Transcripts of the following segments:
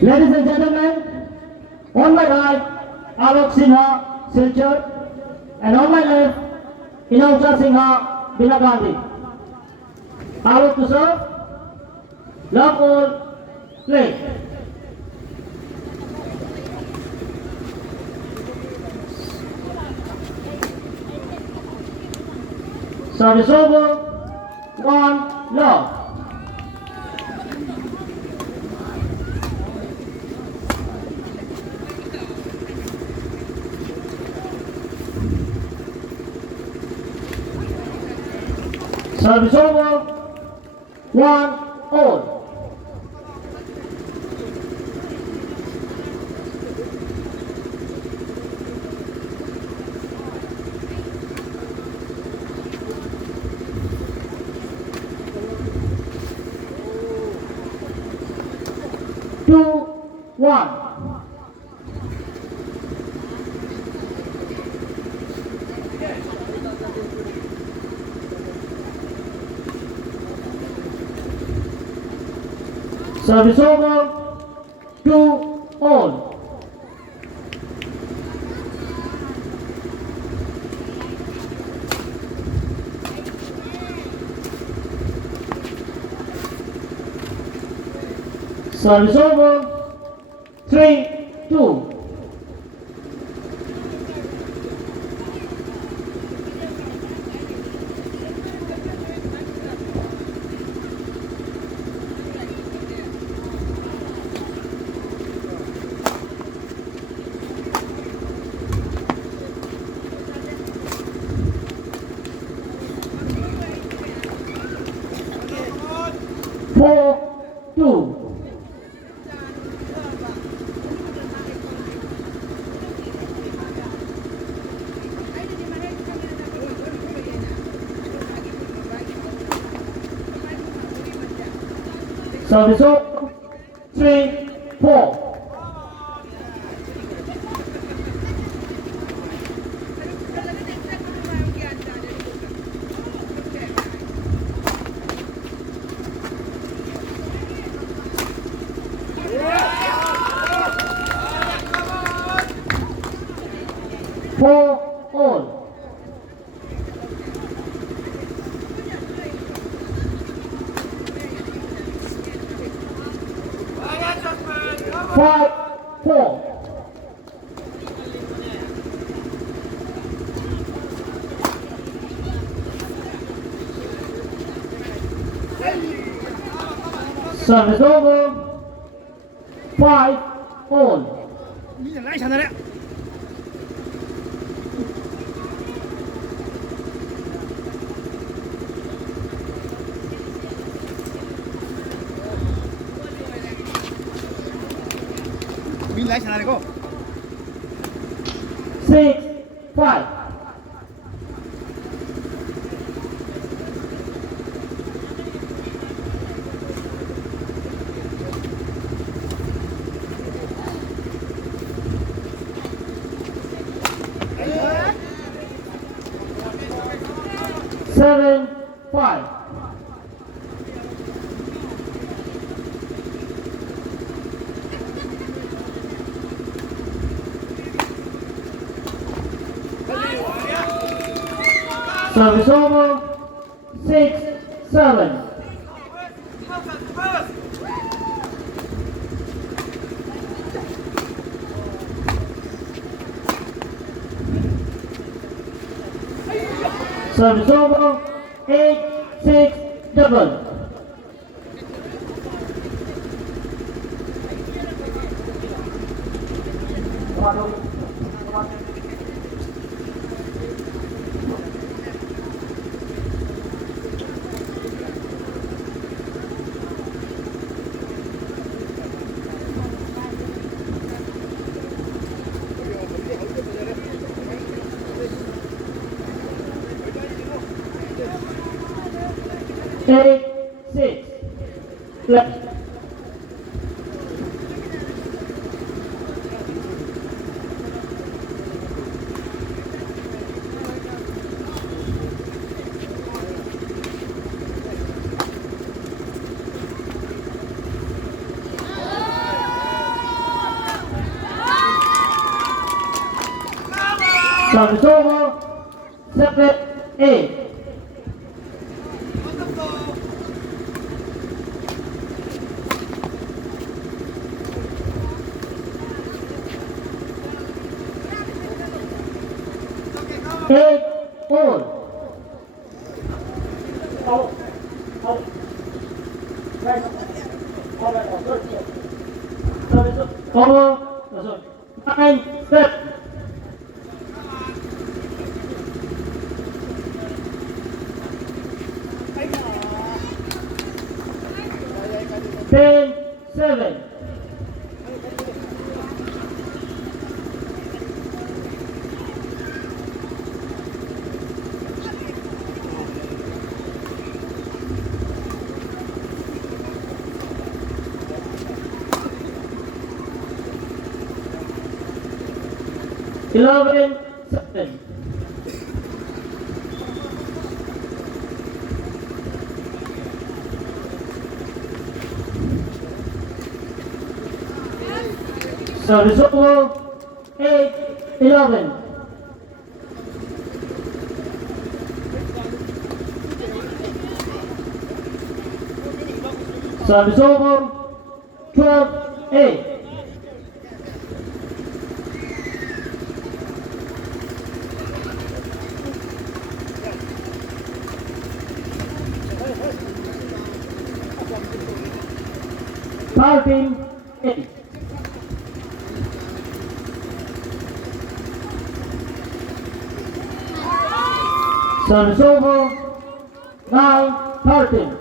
Ladies and gentlemen, on my right, Alok Sinha, Silchar, and on my left, Inaucha Singha, Binagandi. Alok to serve, love all, play. Service over, one, love. Service over, one, all. Two, one. Service over, two, all. Service over, three, two. Four, two. Service over, three, four. Four, all. Five, four. Service over, five, all. 你来抢他了。你来抢他了个。Six, five. Seven, five. Service over, six, seven. Service over, eight, six, double. Eight, six, left. Service over. 7-8. Eight all. Over. Nine step. Ten seven. Eleven seven. Service over. 8-11. Service over. 12-8. Thirteen 8. Service over. 9-13.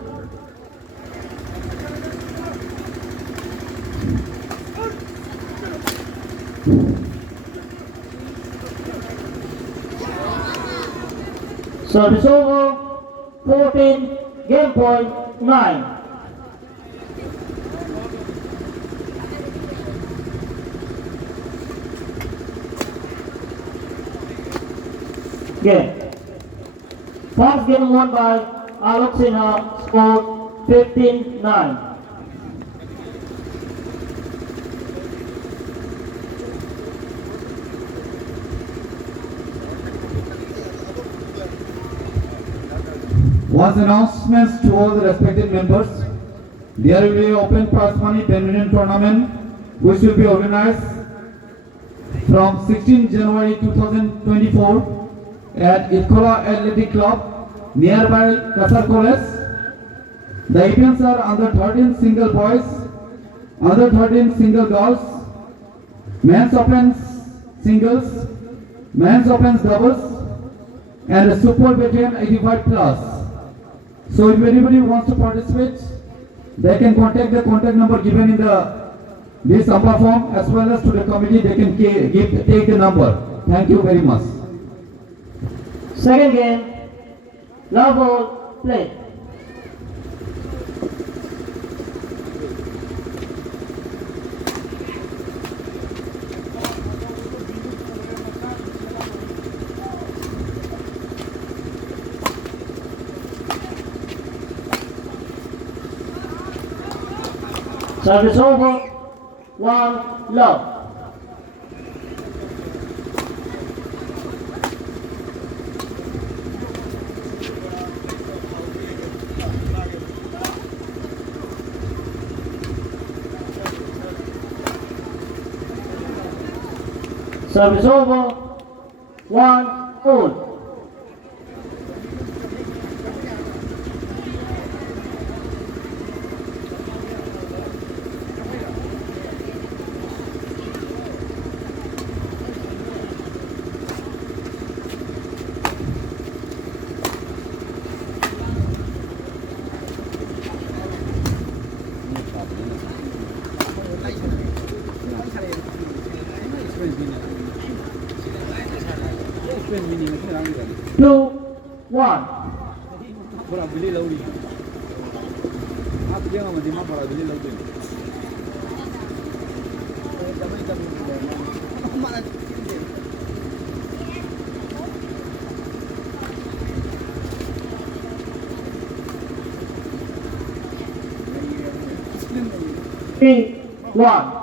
Service over. 14. Game point 9. Game. First game won by Alok Sinha, scored 15-9. Once announcements to all the respected members, there will be an open prize money badminton tournament which will be organized from 16 January 2024 at Itkola Athletic Club nearby Kasar College. The events are under 13 single boys, under 13 single girls, men's opens singles, men's opens doubles, and a super veteran 85 plus. So if anybody wants to participate, they can contact the contact number given in this umpire form, as well as to the committee. They can take the number. Thank you very much. Second game, love ball, play. Service over. 1 love. Service over. 1 all. Two, 1. Bora beli lau ni. Apa dia ngamati mah bora beli lau tu. Three, 1.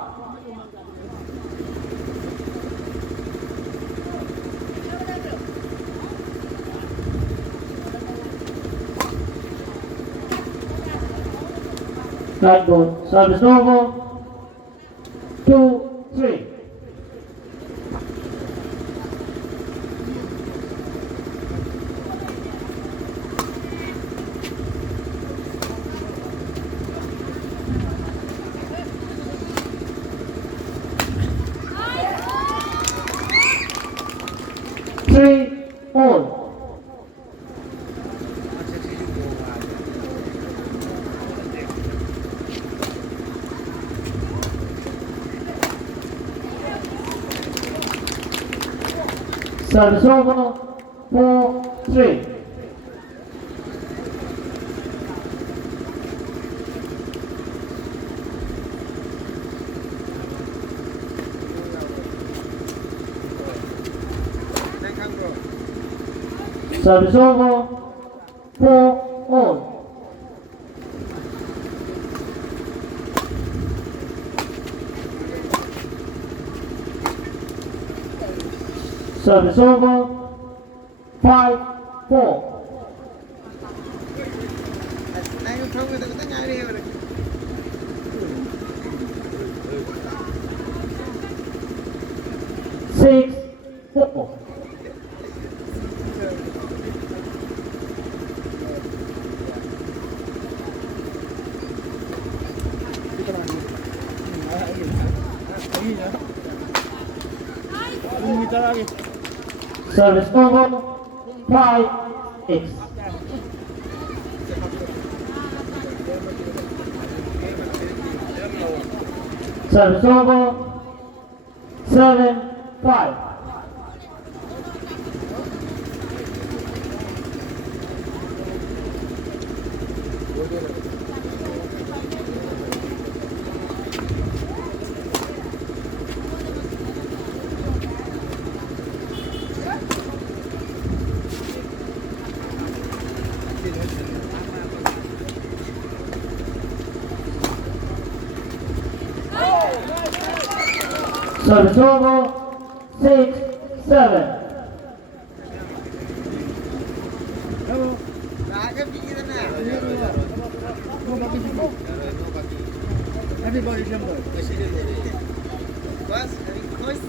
Right good. Service over. 2-3. Three all. Service over. 4-3. Service over. 4 all. Service over. 5-4. Này không người ta có ngay đi rồi. 6-4. Service over. 5-8. Service over. 7-5. Service over. 6-7. Đã cái gì thế này? Everybody jump up. Bas, coisa.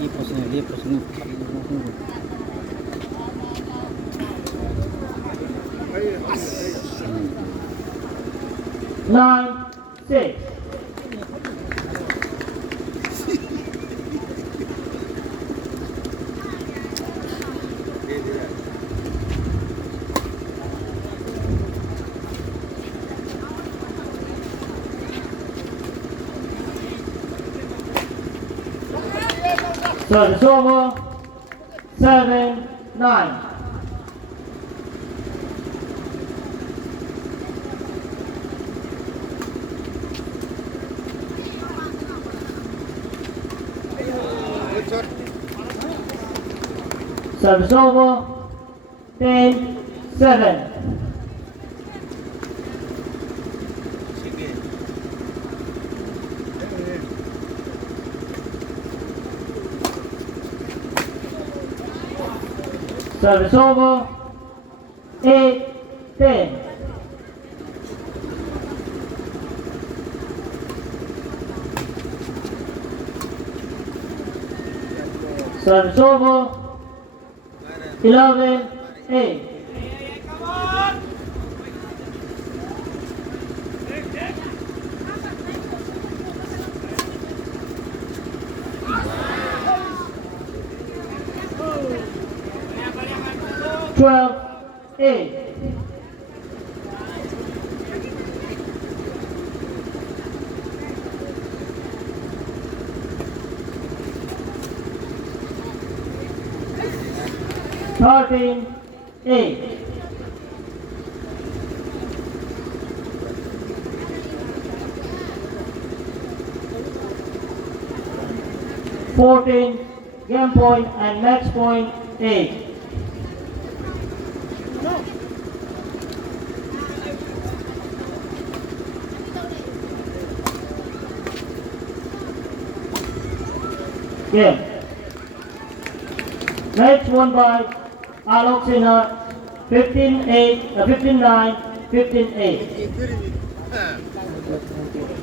Lipas na. 9-6. Service over. 7-9. Service over. 10-7. Service over. 8-10. Service over. 11-8. Twelve, 8. Thirteen, 8. Fourteen, game point and match point 8. Game. Match won by Alok Sinha 15-8, 15-9, 15-8.